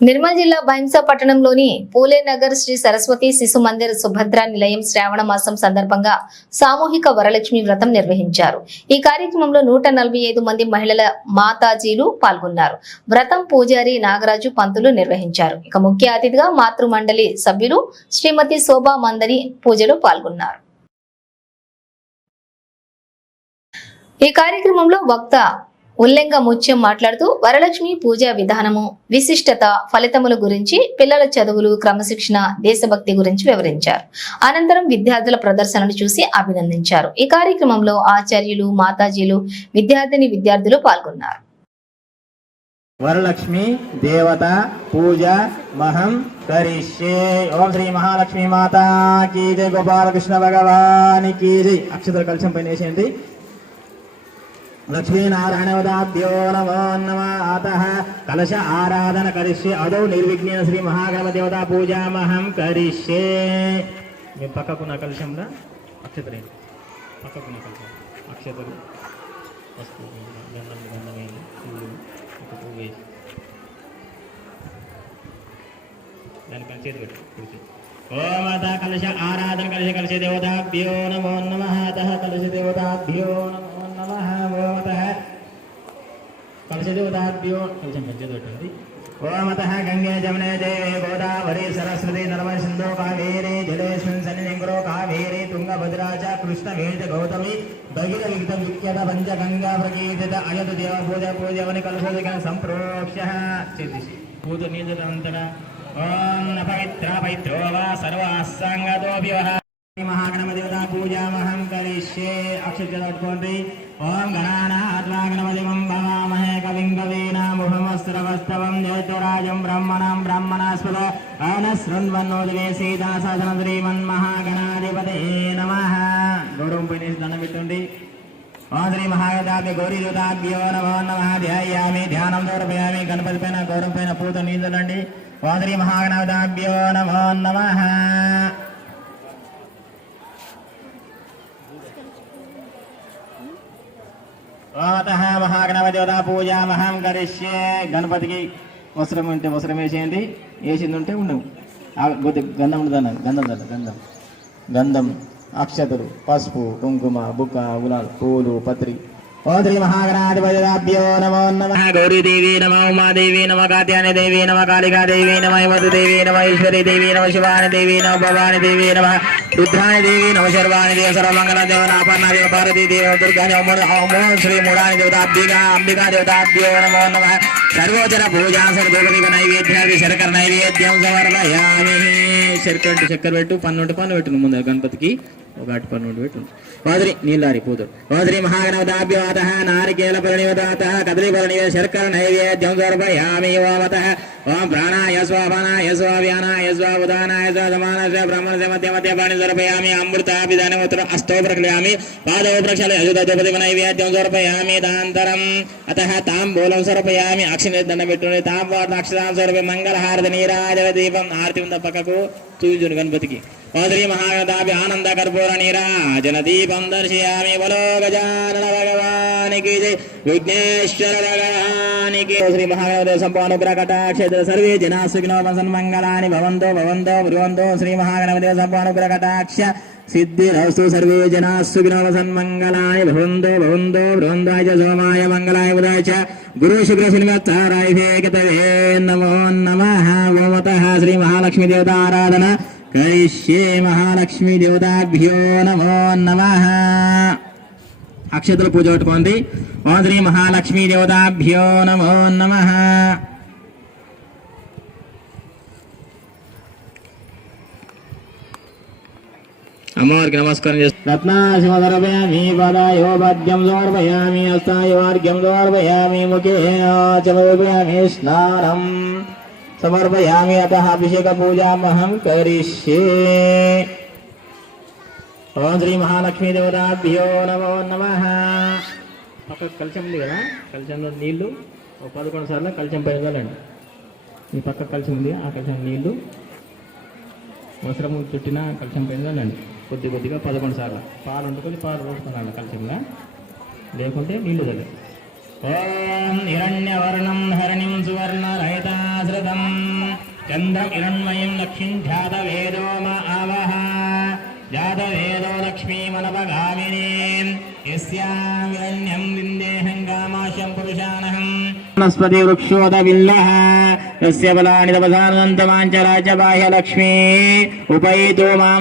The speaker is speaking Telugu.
నిర్మల్ జిల్లా బైంసా పట్టణంలోని పూలే నగర్ శ్రీ సరస్వతి శిశు మందిర్ సుభద్ర నిలయం శ్రావణ మాసం సందర్భంగా సామూహిక వరలక్ష్మి వ్రతం నిర్వహించారు. ఈ కార్యక్రమంలో 145 మంది మహిళల మాతాజీలు పాల్గొన్నారు. వ్రతం పూజారి నాగరాజు పంతులు నిర్వహించారు. ఇక ముఖ్య అతిథిగా మాతృ మండలి సభ్యులు శ్రీమతి శోభా మందని పూజలో పాల్గొన్నారు. ఈ కార్యక్రమంలో వక్త ఉల్లెంగ ముత్యం మాట్లాడుతూ వరలక్ష్మి పూజా విధానము, విశిష్టత, ఫలితముల గురించి, పిల్లల చదువులు, క్రమశిక్షణ, దేశభక్తి గురించి వివరించారు. అనంతరం విద్యార్థుల ప్రదర్శనలు చూసి అభినందించారు. ఈ కార్యక్రమంలో ఆచార్యులు, మాతాజీలు, విద్యార్థులు పాల్గొన్నారు. వరలక్ష్మి దేవత పూజ మహం కరిష్యే. ఓం శ్రీ మహాలక్ష్మి మాతా కీ జై, గోపాలకృష్ణ భగవాని కీ జై. అక్షతల కలశం పైన వేసేయండి. लक्ष्मीनारायणवदाभ्यो नमो नमः. कलश आराधन करिष्ये. अदौ निर्विघ्नेन श्री महागणपतिदेवता पूजामहं करिष्ये. మీ పక్కకున్న కలశంలో అక్షతలు పక్కకున్న కలశం అక్షతలు వస్తువు గంధమైంది పూలు ఒక పువ్వు వేసి దానిపైన చేతి పెట్టి ఓం అత కలశ ఆరాధన కలశ కలశ దేవతాభ్యో నమో నమః. అతః కలశ దేవతాభ్యో నమో నమః. ఓం అతః కలశ దేవతాభ్యో కలశం పంచేది పెట్టండి. ఓం అతః గంగే జమునే దేవే గోదావరి సరస్వతి నర్మదే సింధు కావేరీ జలేస్మిన్ సన్నిధింగురో కావేరీ తుంగభద్రా చ కృష్ణ వేద గౌతమి భగీరథ విఖ్యాత పంచగంగా ప్రకీర్తిత అయత దేవ పూజ పూజవని కలశోదకన సంప్రోక్ష్య చేసి పూజ నీజంతర. ఓం అపవిత్ర పవిత్రో వా సర్వాస్సంగతోభ్యః మహాగణపతిదేవతా పూజామహం కరిష్యే. అక్షతలు పట్టుకోండి. ఓం గణానాత్వా గణపతిం భవామహే కవిం కవీనాముపమస్రవస్తవం జ్యేష్ఠరాజం బ్రహ్మణాం బ్రహ్మణాస్పద అనశృణ్వన్నోదివే సీతాసహస్రం శ్రీమన్మహాగణాధిపతయే నమః. గౌరవం పైన దండం పెట్టండి. ఓం శ్రీ మహాగణాభ్య గౌరీ దేవతాభ్యో నమో నమః. ధ్యాయామి, ధ్యానం సమర్పయామి. గణపతి పైన గౌరవం పైన పూత నీందండి. ఓం శ్రీ మహాగణాభ్యో నమో నమః. ఓతః మహాగణపతిదేవతా పూజామహం కరిష్యే. గణపతికి వస్త్రం ఉంటే వస్త్రం వేసేయండి. వేసింది ఉంటే ఉండవు. గంధం ఉండదన్న గంధం అక్షతలు, పసుపు, కుంకుమ, బుక్క, గులాల్, పూలు, పత్రి. ఓం శ్రీ మహాగణాధిపతిభ్యో నమో నమః. గౌరీదేవి నమ, ఉమాదేవి నమ, కాత్యాయని దేవి నమ, కాళికాదేవి నమ, హిమవతదేవి నమ, ఈశ్వరీ దేవి నమ, శివాని దేవి నమ, భవాని దేవి నమ, రుద్రాని దేవి నమ, శర్వాణి దేవ, సర్వమంగళ దేవ, అపర్ణాదేవ, భారతీ దేవ, దుర్గా ఓం శ్రీ మూఢాని దేవత అంబికా దేవతాభ్యో నమో నమః. సర్వోచర పూజా సర్వోపదీప నైవేద్యాది శర్కర నైవేద్యం సమర్పయామి. చక్కెర పెట్టు, పన్ను పెట్టు. ముందు గణపతికి ఒక అటు పన్ను పెట్టు. వాదరి నీళ్ళారి పూతుడు. వాదరి మహాగణపతాభ్యో అతః నారికేల పరిణివతాత కదలి పరిణివ శర్కర నైవేద్యం సమర్పయామి. ఓమతః ఓం ప్రాణాయ స్వాపానాయ స్వావ్యానాయ స్వాబుధానాయ స్వాసమానాయ బ్రహ్మణస్య మధ్య మధ్య పాణి సమర్పయామి. అమృతాభిధానమూత్ర అష్టో ప్రక్లయామి. పాదౌ ప్రక్షాళయ అయుధోపదీప నైవేద్యం సమర్పయామి. దాంతరం అతః తాంబూలం సమర్పయామి. అక్షిని దండం పెట్టుకుని తాంబూలం అక్షతాం సమర్పయ మంగళహారతి నీరాజన దీపం ఆరతి ఉంద పక్కకు చూపించును గణపతికి. శ్రీ మహాగణాభ్య ఆనంద కర్పూర నీరాజన దీపం దర్శయామి. బలో గజానన భగవానికి జై, విఘ్నేశ్వర భగవానికి. శ్రీ మహాగణపతి సంపూర్ణ కటాక్షేత్ర సర్వే జనా సుఖినో సన్మంగళాని భవంతో బ్రువంతో. శ్రీ మహాగణపతి సంపూర్ణ కటాక్ష సిద్ధిరస్తు. సర్వే జనా సుఖినో సన్మంగళాని భవంతో బ్రువంతాయ సోమాయ మంగళాయ బుధాయ చ గురు శుక్ర శనివారాయ కేతవే నమో నమః. ఓమతః శ్రీ మహాలక్ష్మీ దేవత ఆరాధన కరిష్యే. మహాలక్ష్మీ దేవతాభ్యో నమో నమః. అక్షతలు పూజ పెట్టుకోండి. ఓం శ్రీ మహాలక్ష్మీ దేవతాభ్యో నమో నమః. అమ్మవారికి నమస్కారం చేస్తాను. రత్నాశివదర్భయామి, పదాయో భాగ్యం సమర్పయామి, హస్తాయో వార్గ్యం సమర్పయామి, ముఖే సమర్పయామి, స్నానం సమర్పయామి. అతః అభిషేక పూజామహం కరిష్యే. ఓం శ్రీ మహాలక్ష్మీ దేవతాభ్యో నమో నమః. పక్క కలశం ఉంది కదా, కలశంలో నీళ్లు 11 సార్లు కలశం పైన వెళ్ళండి. ఈ పక్క కలశం ఉంది, ఆ కలశం నీళ్లు వస్త్రము చుట్టిన కలశం పైన వెళ్ళండి. కొద్దిగా 11 సార్లు పాలు వండుకొని పాలు పోసుకున్నాను కలశంగా, లేకుంటే నీళ్లు చల్లి. ఓం హిరణ్యవర్ణం హరిణిం సువర్ణ రహితాశ్రితం चन्द्रम् हिरण्मयं लक्ष्मीं जातवेदो म आवह जातवेदो लक्ष्मीमनपगामिनीं यस्यां हिरण्यं विन्देहं कामाशं पुरुषानहं वनस्पति वृक्षोदविल्लः यस्य बलानि तपसानन्तमाञ्चराज बाह्य लक्ष्मी उपैतो मां